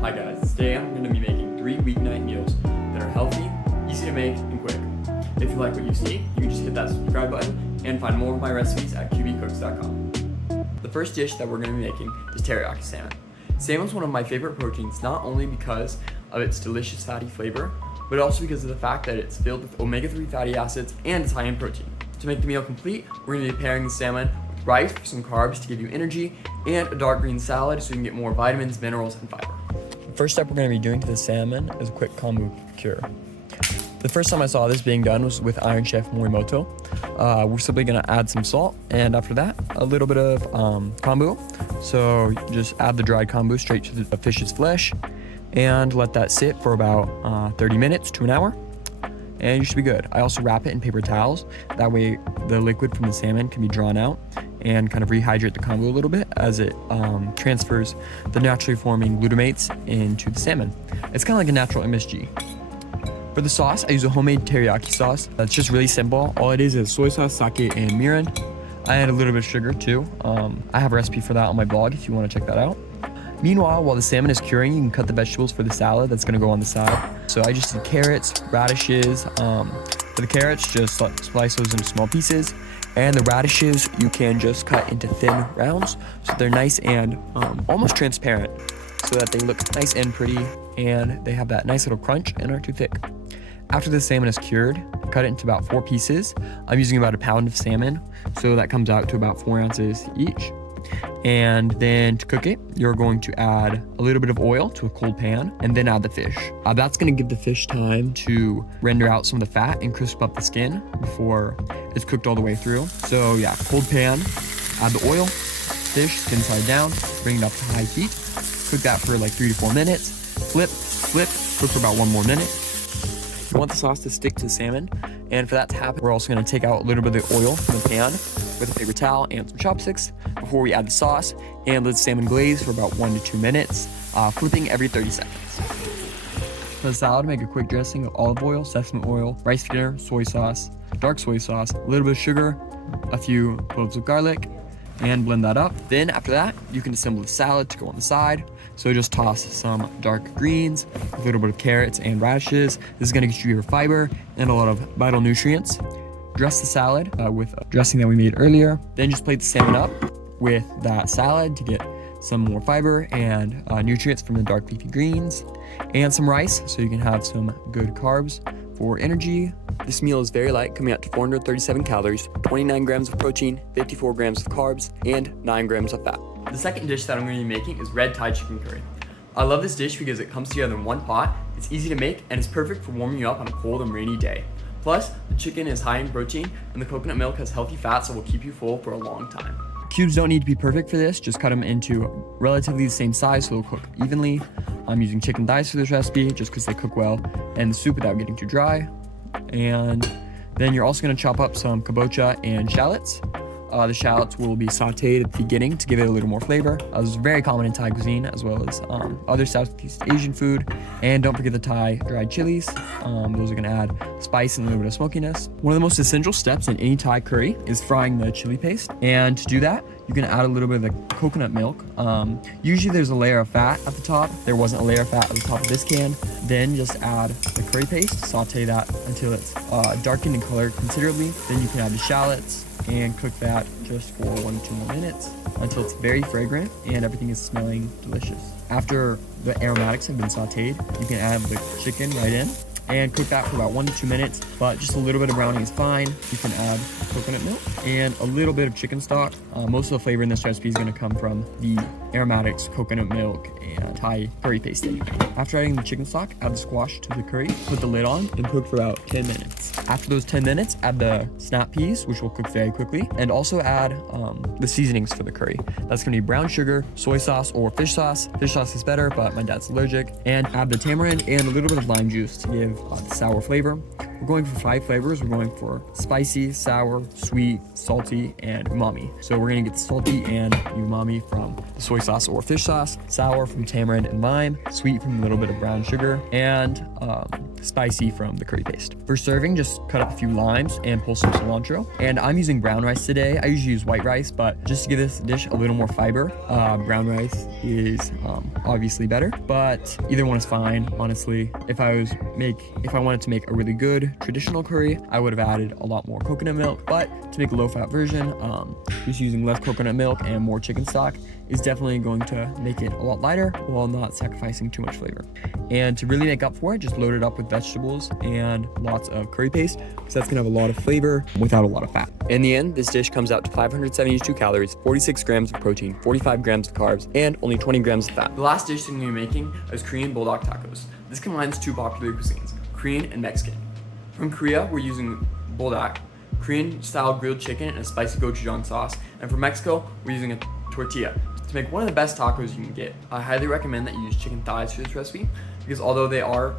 Hi guys, today I'm going to be making 3 weeknight meals that are healthy, easy to make, and quick. If you like what you see, you can just hit that subscribe button and find more of my recipes at qbcooks.com. The first dish that we're going to be making is teriyaki salmon. Salmon is one of my favorite proteins, not only because of its delicious fatty flavor, but also because of the fact that it's filled with omega-3 fatty acids and it's high in protein. To make the meal complete, we're going to be pairing the salmon with rice for some carbs to give you energy, and a dark green salad so you can get more vitamins, minerals, and fiber. The first step we're going to be doing to the salmon is a quick kombu cure. The first time I saw this being done was with Iron Chef Morimoto. We're simply going to add some salt, and after that, a little bit of kombu. So just add the dried kombu straight to the fish's flesh and let that sit for about 30 minutes to an hour, and you should be good. I also wrap it in paper towels. That way the liquid from the salmon can be drawn out and kind of rehydrate the kombu a little bit as it transfers the naturally forming glutamates into the salmon. It's kind of like a natural MSG. For the sauce, I use a homemade teriyaki sauce. That's just really simple. All it is soy sauce, sake, and mirin. I add a little bit of sugar too. I have a recipe for that on my blog if you want to check that out. Meanwhile, while the salmon is curing, you can cut the vegetables for the salad that's going to go on the side. So I just did carrots, radishes. For the carrots, just slice those into small pieces. And the radishes, you can just cut into thin rounds so they're nice and almost transparent, so that they look nice and pretty and they have that nice little crunch and aren't too thick. After the salmon is cured, cut it into about 4 pieces. I'm using about a pound of salmon, so that comes out to about 4 ounces each. And then to cook it, you're going to add a little bit of oil to a cold pan and then add the fish. That's going to give the fish time to render out some of the fat and crisp up the skin before it's cooked all the way through. So yeah, cold pan, add the oil, fish skin side down, bring it up to high heat, cook that for like 3 to 4 minutes, flip, cook for about 1 more minute. You want the sauce to stick to the salmon, and for that to happen, we're also going to take out a little bit of the oil from the pan with a paper towel and some chopsticks before we add the sauce, and let the salmon glaze for about 1 to 2 minutes, flipping every 30 seconds. For the salad, make a quick dressing of olive oil, sesame oil, rice vinegar, soy sauce, dark soy sauce, a little bit of sugar, a few cloves of garlic, and blend that up. Then after that, you can assemble the salad to go on the side. So just toss some dark greens, a little bit of carrots and radishes. This is going to get you your fiber and a lot of vital nutrients. Dress the salad with a dressing that we made earlier. Then just plate the salmon up with that salad to get some more fiber and nutrients from the dark leafy greens, and some rice so you can have some good carbs for energy. This meal is very light, coming out to 437 calories, 29 grams of protein, 54 grams of carbs, and 9 grams of fat. The second dish that I'm going to be making is red Thai chicken curry. I love this dish because it comes together in one pot, it's easy to make, and it's perfect for warming you up on a cold and rainy day. Plus, the chicken is high in protein, and the coconut milk has healthy fats that will keep you full for a long time. Cubes don't need to be perfect for this, just cut them into relatively the same size so they'll cook evenly. I'm using chicken thighs for this recipe just because they cook well, and the soup without getting too dry. And then you're also going to chop up some kabocha and shallots. The shallots will be sauteed at the beginning to give it a little more flavor. This is very common in Thai cuisine as well as other Southeast Asian food. And don't forget the Thai dried chilies. Those are going to add spice and a little bit of smokiness. One of the most essential steps in any Thai curry is frying the chili paste. And to do that, you can add a little bit of the coconut milk. Usually there's a layer of fat at the top. There wasn't a layer of fat at the top of this can. Then just add the curry paste, saute that until it's darkened in color considerably. Then you can add the shallots and cook that just for 1 to 2 more minutes until it's very fragrant and everything is smelling delicious. After the aromatics have been sauteed, you can add the chicken right in and cook that for about 1 to 2 minutes, but just a little bit of browning is fine. You can add coconut milk and a little bit of chicken stock. Most of the flavor in this recipe is going to come from the aromatics, coconut milk, and Thai curry paste. After adding the chicken stock, add the squash to the curry, put the lid on, and cook for about 10 minutes. After those 10 minutes, add the snap peas, which will cook very quickly, and also add the seasonings for the curry. That's going to be brown sugar, soy sauce, or fish sauce. Fish sauce is better, but my dad's allergic. And add the tamarind and a little bit of lime juice to give the sour flavor. We're going for 5 flavors. We're going for spicy, sour, sweet, salty, and umami. So we're gonna get the salty and umami from the soy sauce or fish sauce, sour from tamarind and lime, sweet from a little bit of brown sugar, and spicy from the curry paste. For serving, just cut up a few limes and pull some cilantro. And I'm using brown rice today. I usually use white rice, but just to give this dish a little more fiber, brown rice is obviously better, but either one is fine, honestly. If I wanted to make a really good traditional curry, I would have added a lot more coconut milk, but to make a low-fat version, just using less coconut milk and more chicken stock is definitely going to make it a lot lighter while not sacrificing too much flavor. And to really make up for it, just load it up with vegetables and lots of curry paste, because that's gonna have a lot of flavor without a lot of fat. In the end, this dish comes out to 572 calories, 46 grams of protein, 45 grams of carbs, and only 20 grams of fat. The last dish I'm gonna be making is Korean bulldog tacos. This combines two popular cuisines, Korean and Mexican. From Korea, we're using bulldog, Korean-style grilled chicken, and a spicy gochujang sauce. And from Mexico, we're using a tortilla to make one of the best tacos you can get. I highly recommend that you use chicken thighs for this recipe, because although they are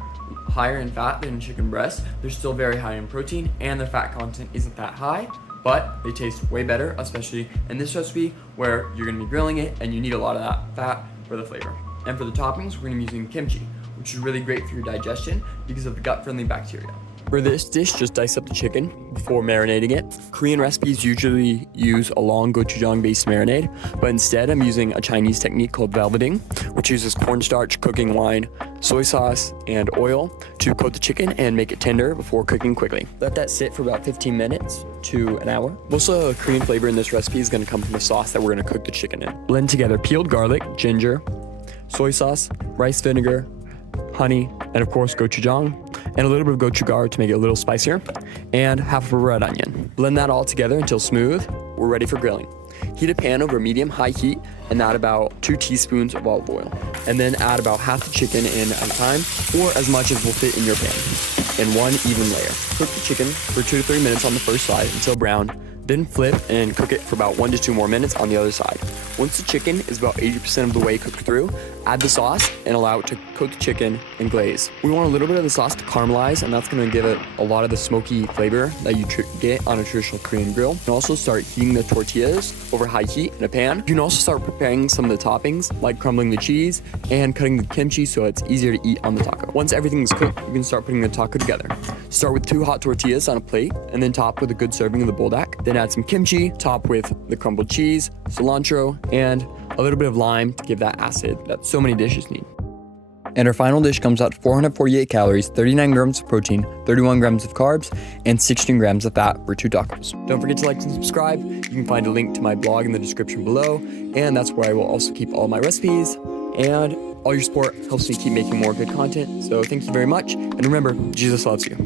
higher in fat than chicken breasts, they're still very high in protein, and their fat content isn't that high, but they taste way better, especially in this recipe where you're gonna be grilling it and you need a lot of that fat for the flavor. And for the toppings, we're gonna be using kimchi, which is really great for your digestion because of the gut-friendly bacteria. For this dish, just dice up the chicken before marinating it. Korean recipes usually use a long gochujang-based marinade, but instead I'm using a Chinese technique called velveting, which uses cornstarch, cooking wine, soy sauce, and oil to coat the chicken and make it tender before cooking quickly. Let that sit for about 15 minutes to an hour. Most of the Korean flavor in this recipe is going to come from the sauce that we're going to cook the chicken in. Blend together peeled garlic, ginger, soy sauce, rice vinegar, honey, and of course gochujang, and a little bit of gochugaru to make it a little spicier, and half of a red onion. Blend that all together until smooth. We're ready for grilling. Heat a pan over medium-high heat and add about 2 teaspoons of olive oil. And then add about half the chicken in at a time, or as much as will fit in your pan, in one even layer. Cook the chicken for 2 to 3 minutes on the first side until brown, then flip and cook it for about 1 to 2 more minutes on the other side. Once the chicken is about 80% of the way cooked through, add the sauce and allow it to coat the chicken and glaze. We want a little bit of the sauce to caramelize, and that's going to give it a lot of the smoky flavor that you get on a traditional Korean grill. You can also start heating the tortillas over high heat in a pan. You can also start preparing some of the toppings, like crumbling the cheese and cutting the kimchi so it's easier to eat on the taco. Once everything is cooked, you can start putting the taco together. Start with 2 hot tortillas on a plate, and then top with a good serving of the buldak. Then add some kimchi, top with the crumbled cheese, cilantro, and a little bit of lime to give that acid that so many dishes need. And our final dish comes out to 448 calories, 39 grams of protein, 31 grams of carbs, and 16 grams of fat for 2 tacos. Don't forget to like and subscribe. You can find a link to my blog in the description below, and that's where I will also keep all my recipes, and all your support helps me keep making more good content. So thank you very much, and remember, Jesus loves you.